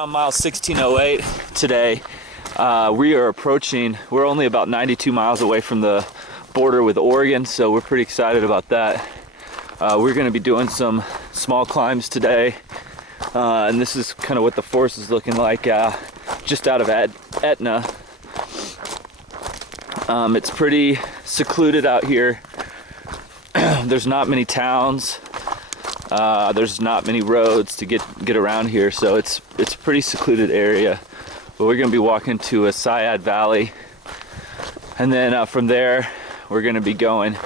around mile 1608 today. We're only about 92 miles away from the border with Oregon, so we're pretty excited about that. We're going to be doing some small climbs today, and this is kind of what the forest is looking like just out of Etna. It's pretty secluded out here. There's not many towns. There's not many roads to get around here, so it's a pretty secluded area. But we're going to be walking to a Sayad Valley, and then from there we're going to be going.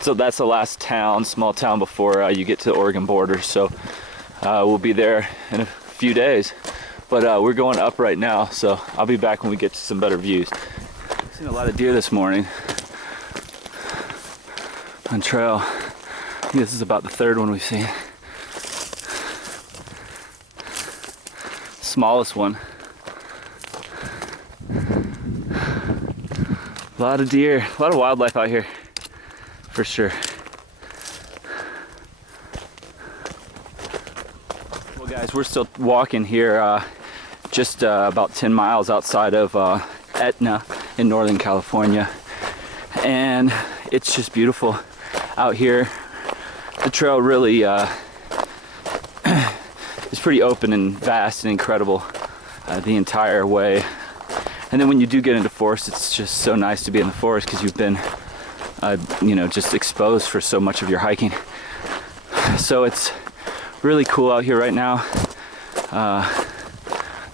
So that's the last town, small town, before you get to the Oregon border. So we'll be there in a few days. But we're going up right now, so I'll be back when we get to some better views. I've seen a lot of deer this morning on trail. I think this is about the third one we've seen. Smallest one. A lot of deer, a lot of wildlife out here, for sure. Well guys, we're still walking here just about 10 miles outside of Etna in Northern California. And it's just beautiful out here. The trail really is pretty open and vast and incredible the entire way. And then when you do get into forest, it's just so nice to be in the forest because you've been, just exposed for so much of your hiking. So it's really cool out here right now.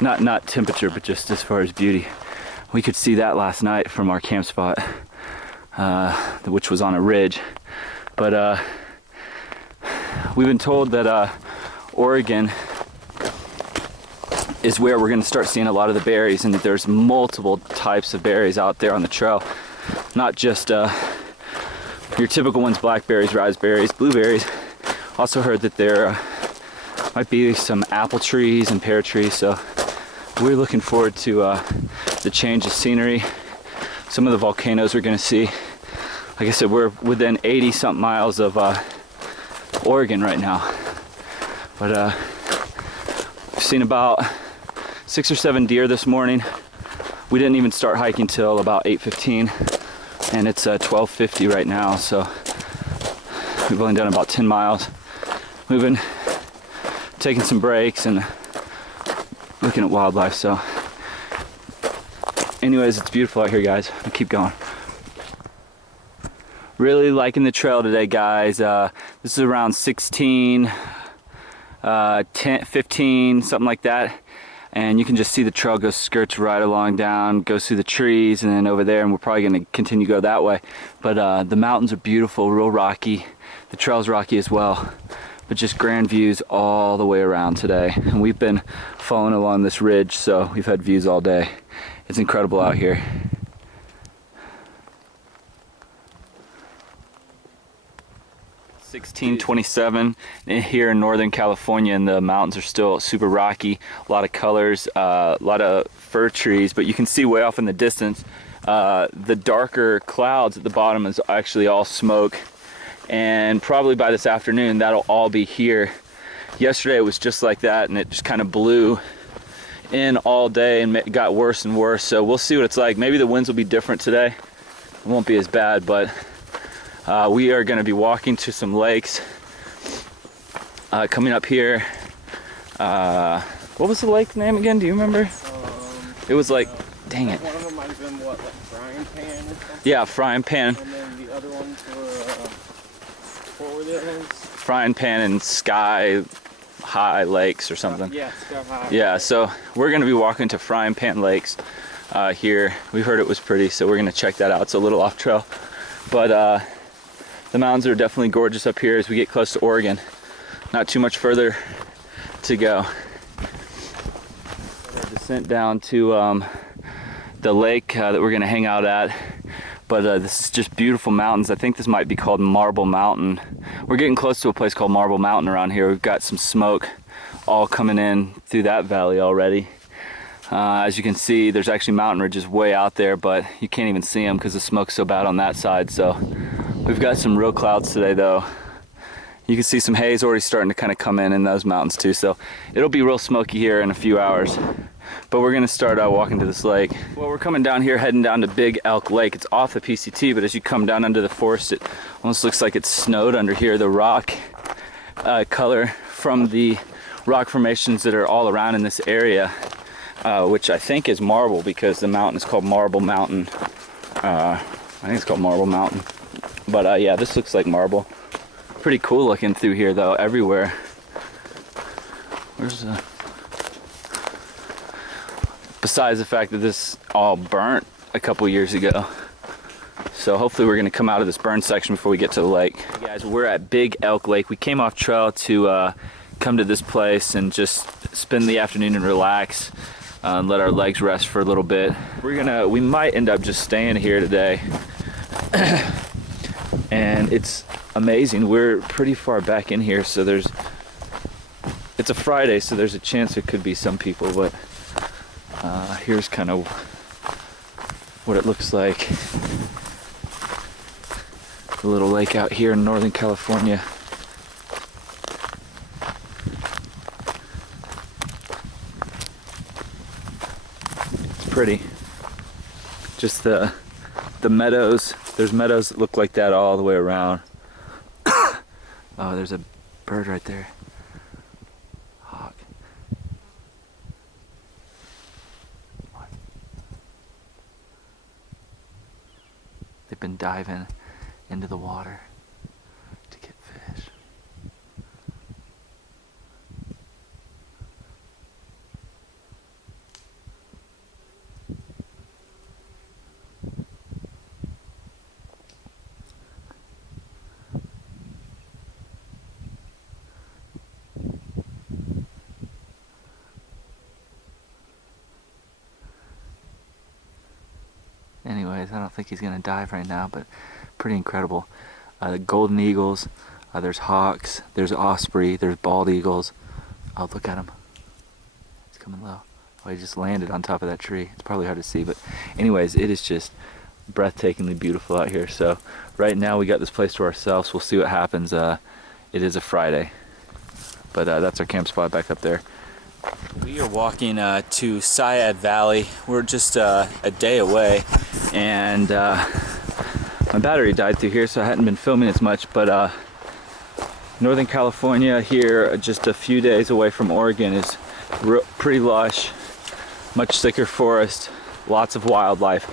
Not temperature, but just as far as beauty. We could see that last night from our camp spot, which was on a ridge. But we've been told that Oregon is where we're going to start seeing a lot of the berries, and that there's multiple types of berries out there on the trail. Not just your typical ones, blackberries, raspberries, blueberries. Also heard that there might be some apple trees and pear trees, so we're looking forward to the change of scenery. Some of the volcanoes we're going to see. Like I said, we're within 80-something miles of Oregon right now. But we've seen about 6 or 7 deer this morning. We didn't even start hiking till about 8:15, and it's 12:50 right now, so we've only done about 10 miles. We've been taking some breaks and looking at wildlife. So anyways, it's beautiful out here, guys. I'll keep going. Really liking the trail today, guys. This is around 16, 10, 15, something like that. And you can just see the trail goes, skirts right along down, goes through the trees, and then over there, and we're probably going to continue to go that way. But the mountains are beautiful, real rocky. The trail's rocky as well, but just grand views all the way around today. And we've been following along this ridge, so we've had views all day. It's incredible out here. (1627) here in Northern California, and the mountains are still super rocky. A lot of colors, a lot of fir trees, but you can see way off in the distance the darker clouds at the bottom is actually all smoke, and probably by this afternoon that'll all be here. Yesterday it was just like that, and it just kind of blew in all day and it got worse and worse. So we'll see what it's like. Maybe the winds will be different today. It won't be as bad, but we are going to be walking to some lakes coming up here. What was the lake name again? Do you remember? It was like, dang it. One of them might have been what, like Frying Pan or something? Yeah, Frying Pan. And then the other ones were, what were the other ones? Frying Pan and Sky High Lakes or something. Yeah, Sky High. Yeah, so we're going to be walking to Frying Pan Lakes here. We heard it was pretty, so we're going to check that out. It's a little off trail, but the mountains are definitely gorgeous up here as we get close to Oregon. Not too much further to go. Descent down to the lake that we're going to hang out at. But this is just beautiful mountains. I think this might be called Marble Mountain. We're getting close to a place called Marble Mountain around here. We've got some smoke all coming in through that valley already. As you can see, there's actually mountain ridges way out there, but you can't even see them because the smoke's so bad on that side. So we've got some real clouds today though. You can see some haze already starting to kind of come in those mountains too, so it'll be real smoky here in a few hours. But we're gonna start walking to this lake. Well, we're coming down here, heading down to Big Elk Lake. It's off the PCT, but as you come down under the forest, it almost looks like it's snowed under here. The rock color from the rock formations that are all around in this area, which I think is marble, because the mountain is called Marble Mountain. I think it's called Marble Mountain. But yeah, this looks like marble. Pretty cool looking through here though, everywhere. Where's the... Besides the fact that this all burnt a couple years ago. So hopefully we're gonna come out of this burn section before we get to the lake. Hey guys, we're at Big Elk Lake. We came off trail to come to this place and just spend the afternoon and relax and let our legs rest for a little bit. We might end up just staying here today. And it's amazing. We're pretty far back in here, so it's a Friday, so there's a chance it could be some people, but here's kind of what it looks like. The little lake out here in Northern California. It's pretty. Just the meadows. There's meadows that look like that all the way around. Oh, there's a bird right there. Hawk. They've been diving into the water to get fish. Anyways, I don't think he's gonna dive right now, but pretty incredible. Golden eagles, there's hawks, there's osprey, there's bald eagles. Oh, look at him. He's coming low. Oh, he just landed on top of that tree. It's probably hard to see, but anyways, it is just breathtakingly beautiful out here. So right now we got this place to ourselves. We'll see what happens. It is a Friday, but that's our camp spot back up there. We are walking to Syad Valley. We're just a day away, and my battery died through here, so I hadn't been filming as much, but Northern California here, just a few days away from Oregon, is pretty lush, much thicker forest, lots of wildlife,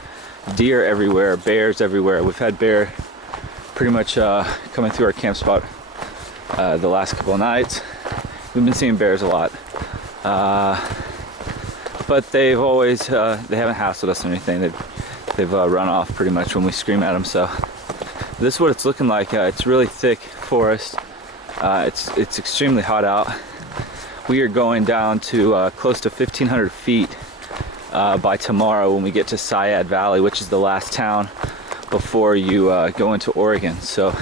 deer everywhere, bears everywhere. We've had bear pretty much coming through our camp spot the last couple of nights. We've been seeing bears a lot. But they've always, they haven't hassled us or anything. They've run off pretty much when we scream at them. So this is what it's looking like. It's really thick forest. It's extremely hot out. We are going down to close to 1,500 feet by tomorrow when we get to Syad Valley, which is the last town before you go into Oregon. So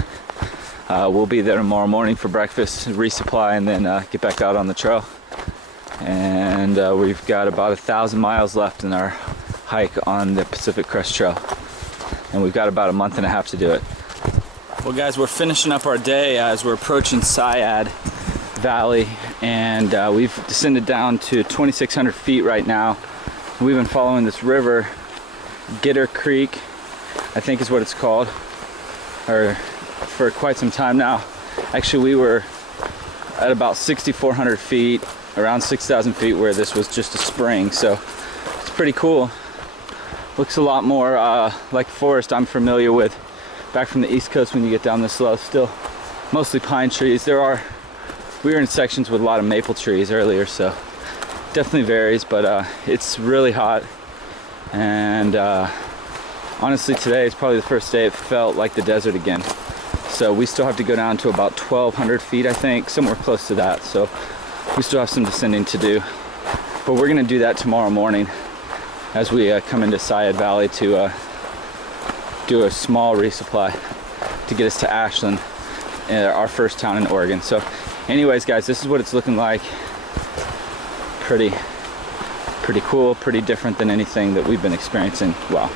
we'll be there tomorrow morning for breakfast, resupply, and then get back out on the trail. And we've got about 1,000 miles left in our hike on the Pacific Crest Trail, and we've got about a month and a half to do it. Well guys, we're finishing up our day as we're approaching Syad Valley, and we've descended down to 2,600 feet right now. We've been following this river, Gitter Creek, I think is what it's called, or for quite some time now. Actually, we were at about 6,400 feet, around 6,000 feet, where this was just a spring, so it's pretty cool. Looks a lot more like forest I'm familiar with back from the East Coast when you get down this low. Still mostly pine trees. We were in sections with a lot of maple trees earlier, so definitely varies, but it's really hot. And honestly, today is probably the first day it felt like the desert again. So we still have to go down to about 1,200 feet, I think, somewhere close to that. So we still have some descending to do, but we're gonna do that tomorrow morning as we come into Syad Valley to do a small resupply to get us to Ashland, our first town in Oregon. So anyways guys, this is what it's looking like. Pretty cool, pretty different than anything that we've been experiencing. Well,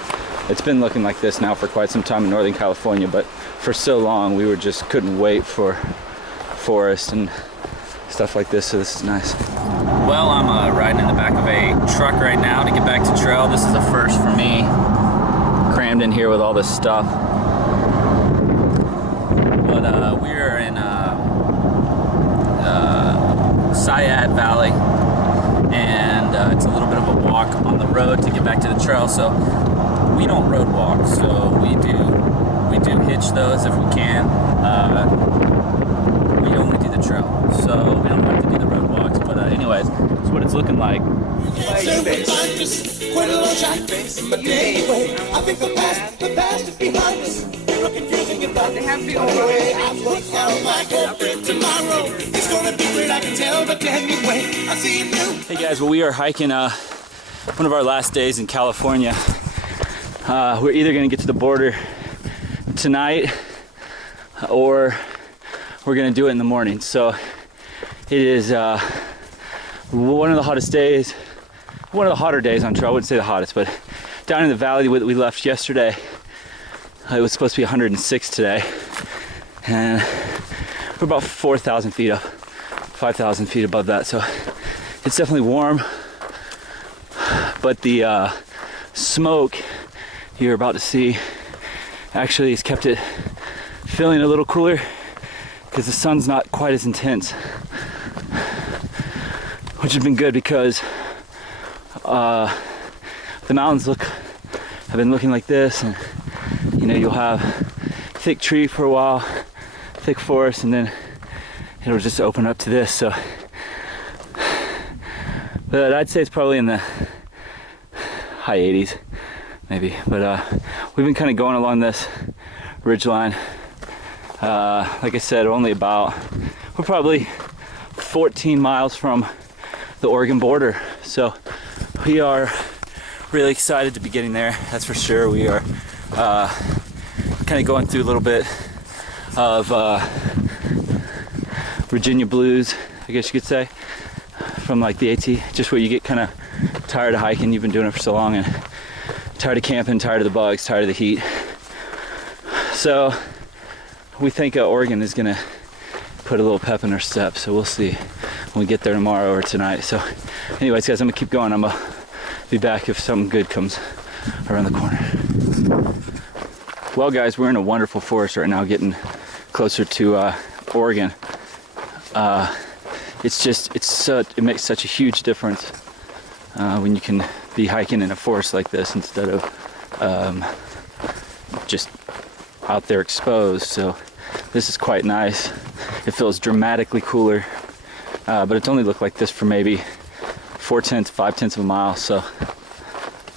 it's been looking like this now for quite some time in Northern California, but for so long we just couldn't wait for forest and stuff like this, so this is nice. Well, I'm riding in the back of a truck right now to get back to trail. This is a first for me. Crammed in here with all this stuff. But we're in Sayad Valley, and it's a little bit of a walk on the road to get back to the trail. So we don't road walk, so we do hitch those if we can. We only do the trail, so we don't like to do the road walks. But anyways, that's what it's looking like. I think the past is behind us. You're confusing about the happy away. I look out my girlfriend tomorrow. It's gonna be great, I can tell, but anyway, I see you new. Hey guys, well, we are hiking one of our last days in California. We're either gonna get to the border tonight or we're gonna do it in the morning. So it is one of the hottest days, one of the hotter days on trail. I wouldn't say the hottest, but down in the valley we left yesterday, it was supposed to be 106 today, and we're about 4,000 feet up, 5,000 feet above that. So it's definitely warm, but the smoke you're about to see actually has kept it feeling a little cooler because the sun's not quite as intense, which has been good because the mountains have been looking like this, and you know, you'll have thick tree for a while, thick forest, and then it'll just open up to this. So but I'd say it's probably in the high 80s maybe, but we've been kind of going along this ridge line, like I said, we're probably 14 miles from the Oregon border, so we are really excited to be getting there, that's for sure. We are kind of going through a little bit of Virginia blues, I guess you could say, from like the AT, just where you get kind of tired of hiking. You've been doing it for so long, and tired of camping, tired of the bugs, tired of the heat. So we think Oregon is gonna put a little pep in our step, so we'll see when we get there tomorrow or tonight. So anyways guys, I'm gonna keep going. I'm gonna be back if something good comes around the corner. Well guys, we're in a wonderful forest right now, getting closer to Oregon. It makes such a huge difference when you can be hiking in a forest like this instead of just out there exposed. So this is quite nice. It feels dramatically cooler, but it's only looked like this for maybe 5/10 of a mile. So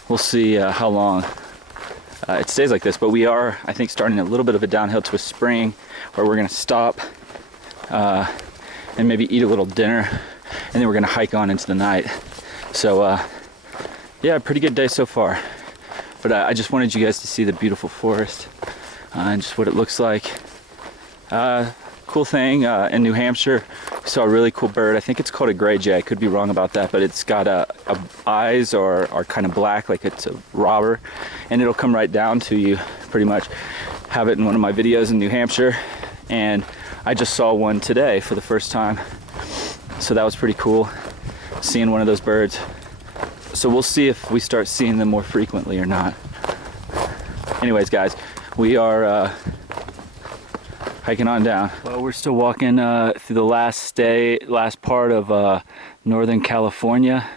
we'll see how long it stays like this. But we are, I think, starting a little bit of a downhill to a spring where we're gonna stop and maybe eat a little dinner, and then we're gonna hike on into the night. So yeah, pretty good day so far. But I just wanted you guys to see the beautiful forest and just what it looks like. Cool thing, in New Hampshire, we saw a really cool bird. I think it's called a gray jay. I could be wrong about that, but it's got eyes are kind of black, like it's a robber, and it'll come right down to you pretty much. Have it in one of my videos in New Hampshire, and I just saw one today for the first time. So that was pretty cool, seeing one of those birds. So we'll see if we start seeing them more frequently or not. Anyways guys, we are hiking on down. Well, we're still walking through the last part of Northern California,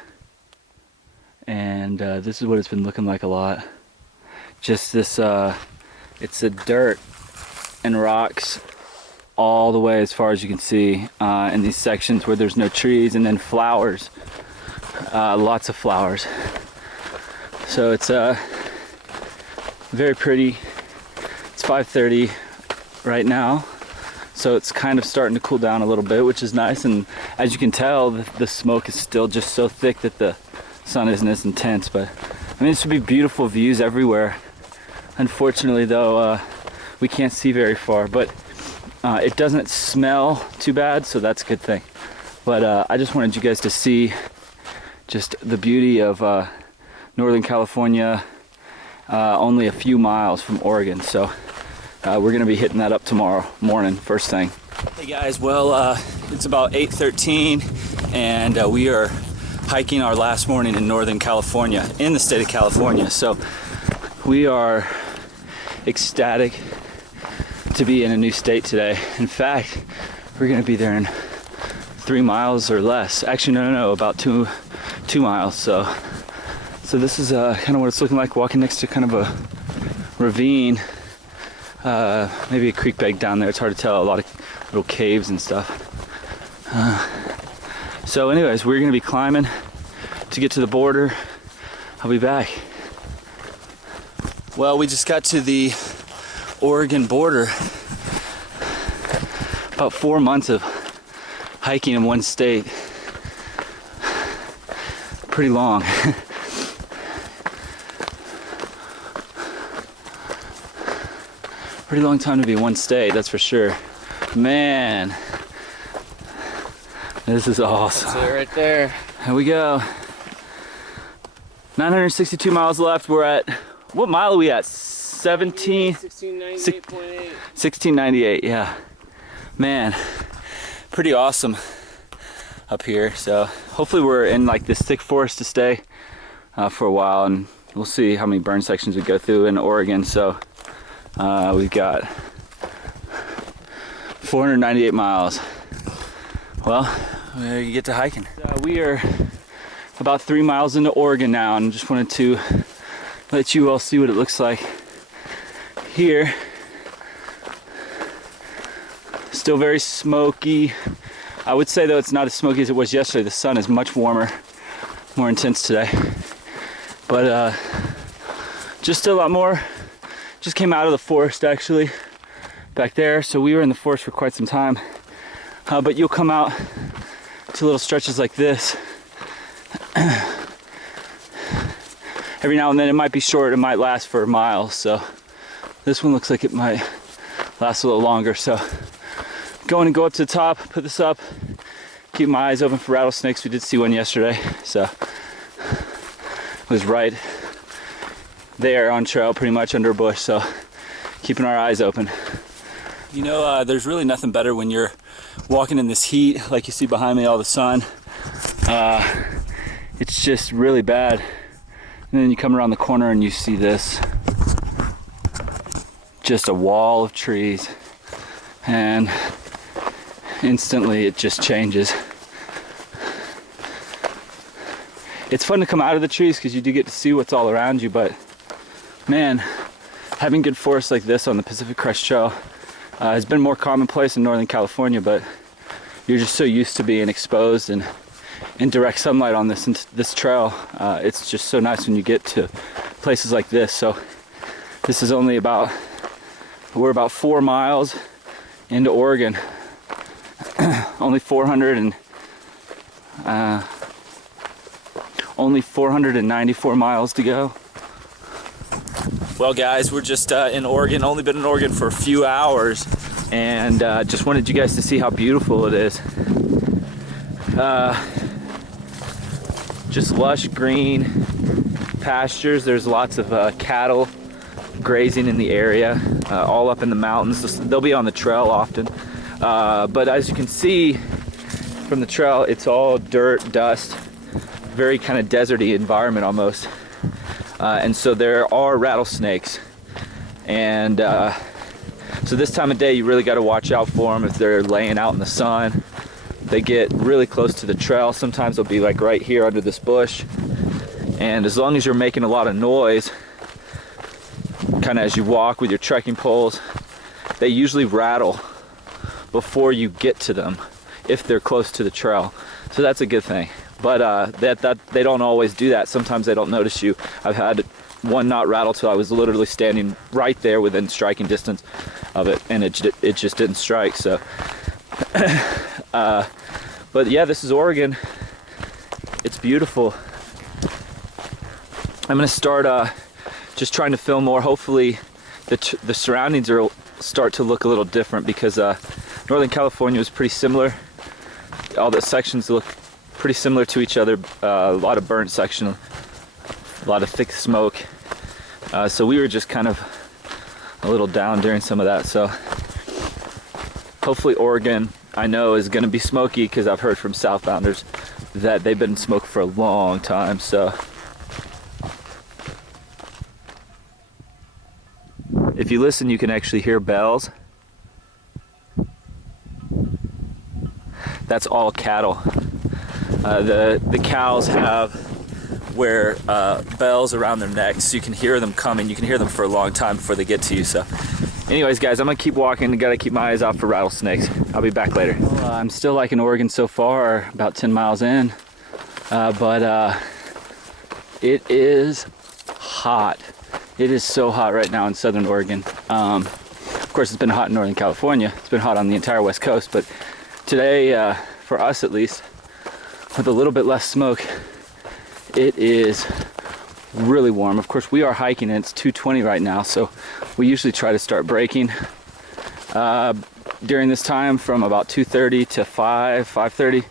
and this is what it's been looking like a lot. Just this, it's a dirt and rocks all the way as far as you can see in these sections where there's no trees, and then flowers, lots of flowers. So it's very pretty. It's 5:30 right now, so it's kind of starting to cool down a little bit, which is nice. And as you can tell, the smoke is still just so thick that the sun isn't as intense. But I mean, this would be beautiful views everywhere. Unfortunately though, we can't see very far, but it doesn't smell too bad, so that's a good thing. But I just wanted you guys to see just the beauty of Northern California, only a few miles from Oregon. So we're gonna be hitting that up tomorrow morning, first thing. Hey guys, well, it's about 8:13 and we are hiking our last morning in Northern California, in the state of California. So we are ecstatic to be in a new state today. In fact, we're gonna be there in 3 miles or less. Actually, no, about two miles. So this is kind of what it's looking like, walking next to kind of a ravine, maybe a creek bed down there. It's hard to tell, a lot of little caves and stuff. So anyways, we're gonna be climbing to get to the border. I'll be back. Well, we just got to the Oregon border. About 4 months of hiking in one state. Pretty long. Pretty long time to be in one state, that's for sure. Man, this is awesome. That's it right there. Here we go. 962 miles left. We're at, what mile are we at? 1698.8. 1698, yeah. Man, pretty awesome up here. So hopefully we're in like this thick forest to stay for a while, and we'll see how many burn sections we go through in Oregon. So we've got 498 miles. Well, we get to hiking. We are about 3 miles into Oregon now, and just wanted to let you all see what it looks like here. Still very smoky. I would say though it's not as smoky as it was yesterday. The sun is much warmer, more intense today. But just a lot more. Just came out of the forest actually, back there. So we were in the forest for quite some time. But you'll come out to little stretches like this. Every now and then it might be short, it might last for miles. So this one looks like it might last a little longer. So going to go up to the top, put this up, keep my eyes open for rattlesnakes. We did see one yesterday, so it was right there on trail, pretty much under a bush, so keeping our eyes open. You know, there's really nothing better when you're walking in this heat, like you see behind me, all the sun. It's just really bad. And then you come around the corner and you see this, just a wall of trees, and instantly it just changes. It's fun to come out of the trees because you do get to see what's all around you, but man, having good forests like this on the Pacific Crest Trail has been more commonplace in Northern California, but you're just so used to being exposed and in direct sunlight on this trail. It's just so nice when you get to places like this. So this is only we're about 4 miles into Oregon. Only 494 miles to go. Well guys, we're just in Oregon, only been in Oregon for a few hours, and just wanted you guys to see how beautiful it is. Just lush green pastures. There's lots of cattle grazing in the area, all up in the mountains. They'll be on the trail often. But as you can see from the trail, it's all dirt, dust, very kind of deserty environment almost. And so there are rattlesnakes. And so this time of day, you really got to watch out for them if they're laying out in the sun. They get really close to the trail. Sometimes they'll be like right here under this bush. And as long as you're making a lot of noise, kind of as you walk with your trekking poles, they usually rattle before you get to them if they're close to the trail. So that's a good thing. But they don't always do that. Sometimes they don't notice you. I've had one not rattle till I was literally standing right there within striking distance of it, and it just didn't strike. So but yeah, this is Oregon. It's beautiful. I'm gonna start just trying to film more. Hopefully the surroundings will start to look a little different, because Northern California was pretty similar. All the sections look pretty similar to each other. A lot of burnt section, a lot of thick smoke. So we were just kind of a little down during some of that. So hopefully Oregon, I know, is going to be smoky because I've heard from southbounders that they've been smoked for a long time. So if you listen, you can actually hear bells. That's all cattle. The cows have bells around their necks, so you can hear them coming. You can hear them for a long time before they get to you. So anyways, guys, I'm gonna keep walking. Gotta keep my eyes out for rattlesnakes. I'll be back later. Well, I'm still liking Oregon so far, about 10 miles in, but it is hot. It is so hot right now in southern Oregon. Of course, it's been hot in Northern California. It's been hot on the entire West Coast, but today, for us at least, with a little bit less smoke, it is really warm. Of course, we are hiking and it's 2:20 right now, so we usually try to start breaking during this time from about 2:30 to 5:30,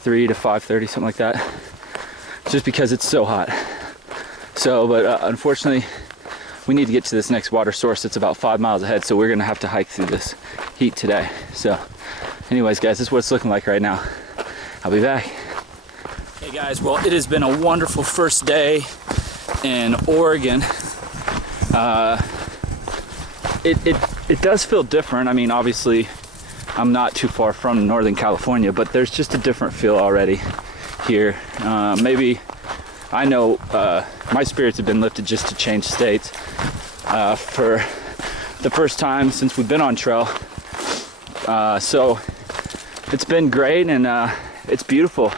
3 to 5:30, something like that, just because it's so hot. So, but unfortunately, we need to get to this next water source. It's about 5 miles ahead, so we're gonna have to hike through this heat today. So anyways, guys, this is what it's looking like right now. I'll be back. Hey guys, well, it has been a wonderful first day in Oregon. It does feel different. I mean, obviously, I'm not too far from Northern California, but there's just a different feel already here. Maybe, I know my spirits have been lifted just to change states for the first time since we've been on trail. So it's been great, and it's beautiful.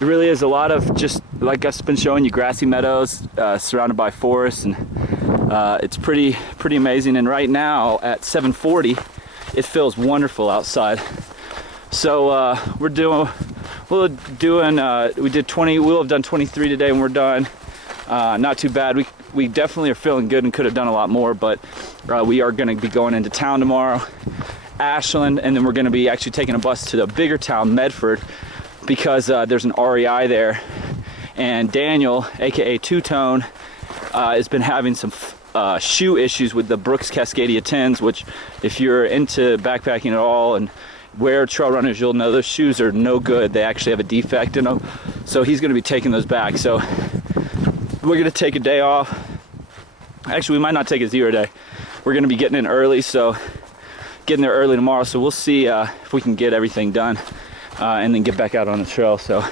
It really is a lot of, just like I've been showing you, grassy meadows surrounded by forests, and it's pretty amazing. And right now at 7:40, it feels wonderful outside. So we did 20. We'll have done 23 today, and we're done. Not too bad. We definitely are feeling good and could have done a lot more, but we are going to be going into town tomorrow, Ashland, and then we're going to be actually taking a bus to the bigger town, Medford, because there's an REI there, and Daniel, aka Two-Tone, has been having some shoe issues with the Brooks Cascadia 10s, which, if you're into backpacking at all and wear trail runners, you'll know those shoes are no good. They actually have a defect in them, so he's going to be taking those back. So we're going to take a day off. Actually, we might not take a 0 day. We're going to be getting in early, so getting there early tomorrow, so we'll see if we can get everything done and then get back out on the trail. So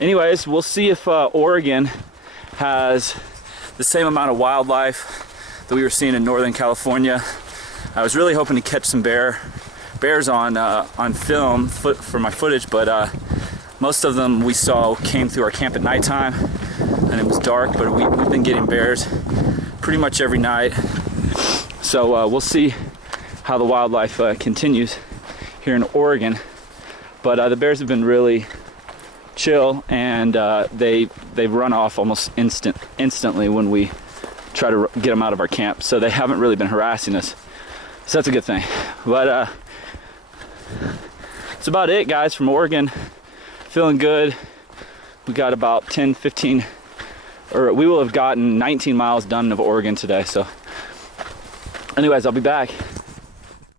anyways, we'll see if Oregon has the same amount of wildlife that we were seeing in Northern California. I was really hoping to catch some bears on film for my footage, but most of them we saw came through our camp at nighttime, and it was dark, but we've been getting bears pretty much every night. So we'll see how the wildlife continues here in Oregon. But the bears have been really chill, and they run off almost instantly when we try to get them out of our camp. So they haven't really been harassing us. So that's a good thing. But that's about it, guys, from Oregon. Feeling good. We got about 15, or we will have gotten 19 miles done of Oregon today. So anyways, I'll be back.